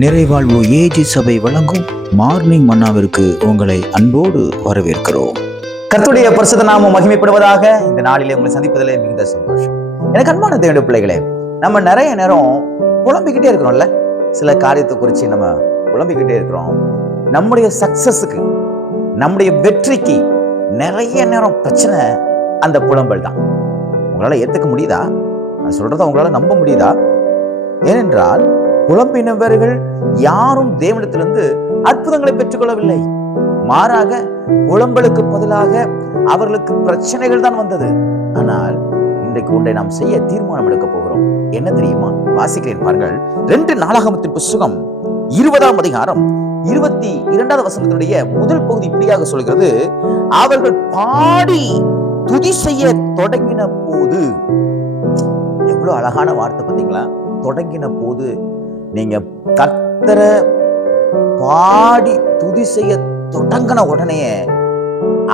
நிறைவாழ்வு AG சபை வழங்கும் morning மன்னாவிற்கு உங்களை அன்போடு வரவேற்கிறோம். கர்த்தருடைய பரிசுத்த நாமம் மகிமைப்படுவதாக. இந்த நாளிலே உங்களை சந்திப்பதிலே மிகுந்த சந்தோஷம். எனக்கு அன்பான தேவனுடைய பிள்ளைகளே, நம்ம நிறைய நேரம் புலம்பிக்கிட்டே இருக்கிறோம்ல, சில காரியத்தை குறித்து நம்ம புலம்பிக்கிட்டே இருக்கிறோம். நம்முடைய சக்சஸுக்கு, நம்முடைய வெற்றிக்கு நிறைய நேரம் பிரச்சனை அந்த புலம்பல் தான். உங்களால ஏத்துக்க முடியுதா? நான் சொல்றத உங்களால நம்ப முடியுதா? ஏனென்றால் புலம்பினவர்கள் யாரும் தேவனிடத்திலிருந்து அற்புதங்களை பெற்றுக்கொள்ளவில்லை. மாறாக புலம்பலுக்கு பதிலாக அவர்களுக்கு பிரச்சனைகள் தான் வந்தது. ஆனால் இன்றைக்கு ஒன்றை நாம் செய்ய தீர்மானம் எடுக்க போகிறோம். என்ன தெரியுமா? வாசிக்கிறேன் பாருங்கள். 2 நாளாகமத்தின் புத்தகம் 20ஆம் அதிகாரம் 22வது வசனத்தினுடைய முதல் பகுதி இப்படியாக சொல்கிறது: அவர்கள் பாடி துதி செய்ய தொடங்கின போது. எவ்வளவு அழகான வார்த்தை பார்த்தீங்களா? தொடங்கின போது. நீங்க கர்த்தரை பாடி துதி செய்ய தொடங்கின உடனே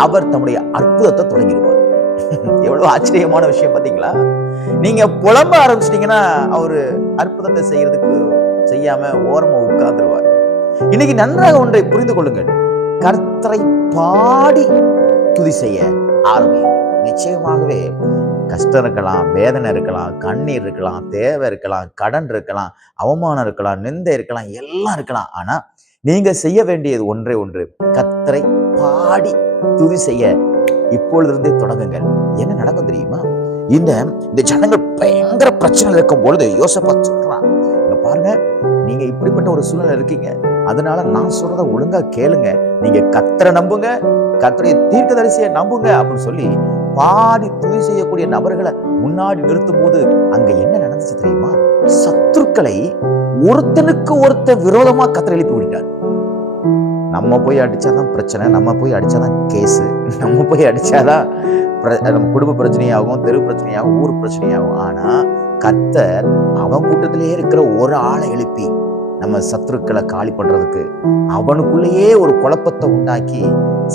அவர் தம்முடைய அற்புதத்தை தொடங்கிடுவார். எவ்வளவு ஆச்சரியமான விஷயம் பார்த்தீங்களா? நீங்க புலம்ப ஆரம்பிச்சிட்டீங்கன்னா அவரு அற்புதத்தை செய்யாம ஓரமா உட்கார்ந்துருவார். இன்னைக்கு நன்றாக ஒன்றை புரிந்து கொள்ளுங்கள். கர்த்தரை பாடி துதி செய்ய ஆரம்பியுங்கள். நிச்சயமாகவே கஷ்டம் இருக்கலாம், வேதனை இருக்கலாம், கண்ணீர் இருக்கலாம், தேவை இருக்கலாம், கடன் இருக்கலாம், அவமானம் இருக்கலாம், நிந்தை இருக்கலாம், எல்லாம் இருக்கலாம். ஆனா நீங்க செய்ய வேண்டியது ஒன்றே ஒன்று: கர்த்தரை பாடி துதி செய்ய இப்பொழுதிருந்தே தொடங்குங்கள். என்ன நடக்கும் தெரியுமா? இந்த ஜனங்கள் பயங்கர பிரச்சனை இருக்கும் பொழுது யோசபாத் சொல்றான், இங்க பாருங்க, நீங்க இப்படிப்பட்ட ஒரு சூழ்நிலை இருக்கீங்க, அதனால நான் சொல்றத ஒழுங்கா கேளுங்க, நீங்க கர்த்தரை நம்புங்க, கர்த்தருடைய தீர்க்கதரிசியை நம்புங்க அப்படின்னு சொல்லி பாடி துதி செய்யக்கூடிய நபர்களை முன்னாடி நிறுத்தும் போது அங்க என்ன நடந்துச்சு தெரியுமா? சத்துருக்களை ஒருத்தனுக்கு ஒருத்தர் விரோதமா கர்த்தர் எழுப்பி விட்டார். நம்ம போய் அடிச்சாதான் பிரச்சனை, நம்ம போய் அடிச்சாதான் கேஸு, நம்ம போய் அடிச்சாதான் நம்ம குடும்ப பிரச்சனையாகும், தெரு பிரச்சனையாகும், ஊர் பிரச்சனையாகும். ஆனா கர்த்தர் அவன் கூட்டத்திலேயே இருக்கிற ஒரு ஆளை எழுப்பி நம்ம சத்துருக்களை காலி பண்றதுக்கு அவனுக்குள்ளேயே ஒரு குழப்பத்தை உண்டாக்கி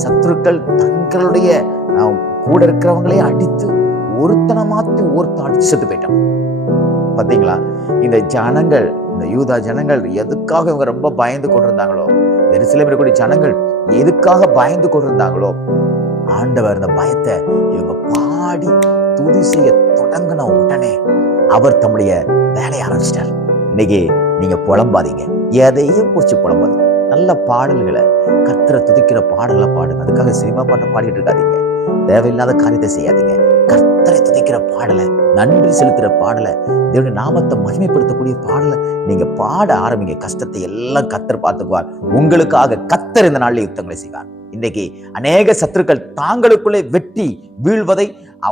சத்துருக்கள் தங்களுடைய கூட இருக்கிறவங்களே அடித்து ஒருத்தனை மாத்தி அடிச்சு செத்து போயிட்டான். பாத்தீங்களா? இந்த ஜனங்கள், இந்த யூதா ஜனங்கள் எதுக்காக இவங்க ரொம்ப பயந்து கொண்டிருந்தாங்களோ, எருசலேமில் இருக்கக்கூடிய ஜனங்கள் எதுக்காக பயந்து கொண்டிருந்தாங்களோ, ஆண்டவர் இந்த பயத்தை இவங்க பாடி துதி செய்ய தொடங்கின உடனே அவர் தம்முடைய வேலையை ஆரம்பிச்சிட்டார். இன்னைக்கு நீங்க புலம்பாதீங்க, எதையும் குறிச்சு புலம்பாதீங்க. நல்ல பாடல்களை, கர்த்தரை துதிக்கிற பாடலை பாடுங்க. அதுக்காக சினிமா பாட்டை பாடிட்டு இருக்காதீங்க, தேவையில்லாத காரியத்தை செய்யாதீங்க. கர்த்தரை துதிக்கிற பாடலை, நன்றி செலுத்துற பாடலை, தேவனுடைய நாமத்தை மகிமைப்படுத்தக்கூடிய பாடலை நீங்க பாட ஆரம்பிங்க. கஷ்டத்தை எல்லாம் கர்த்தர் பார்த்துக்குவார். உங்களுக்காக கர்த்தர் இந்த நாளில் யுத்தங்களை செய்வார். இன்றைக்கு அநேக சத்துருக்கள் தாங்களுக்குள்ளே வெட்டி வீழ்வதை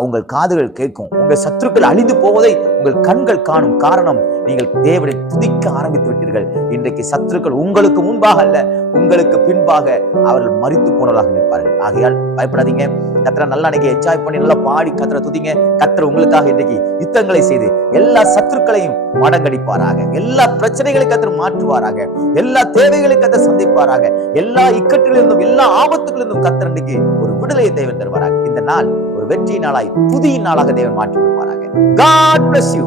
உங்கள் காதுகள் கேட்கும். உங்கள் சத்துருக்கள் அழிந்து போவதை உங்கள் கண்கள் காணும். காரணம், நீங்கள் தேவனை துதிக்க ஆரம்பித்து விட்டீர்கள். இன்றைக்கு சத்துருக்கள் உங்களுக்கு முன்பாக அல்ல, உங்களுக்கு பின்பாக அவர்கள் மரித்து போனவர்களாக நிற்பார்கள். ஆகையால் பயப்படாதீங்க. கர்த்தரை நல்லா இன்னைக்கு என்ஜாய் பண்ணி நல்லா பாடி கர்த்தரை துதிங்க. கர்த்தர் உங்களுக்காக இன்றைக்கு யுத்தங்களை செய்து எல்லா சத்துருக்களையும் மடங்கடிப்பாராக, எல்லா பிரச்சனைகளை கர்த்தர் மாற்றுவாராக, எல்லா தேவைகளை கர்த்தர் சந்திப்பாராக, எல்லா இக்கட்டிலிருந்தும் எல்லா ஆபத்துகளிலிருந்தும் கர்த்தர் இன்னைக்கு ஒரு விடுதலையை தேவன் தருவாராக. இந்த நாள் ஒரு வெற்றி நாளாய், துதியின் நாளாக தேவன் மாற்றி கொடுப்பாராக. God bless you.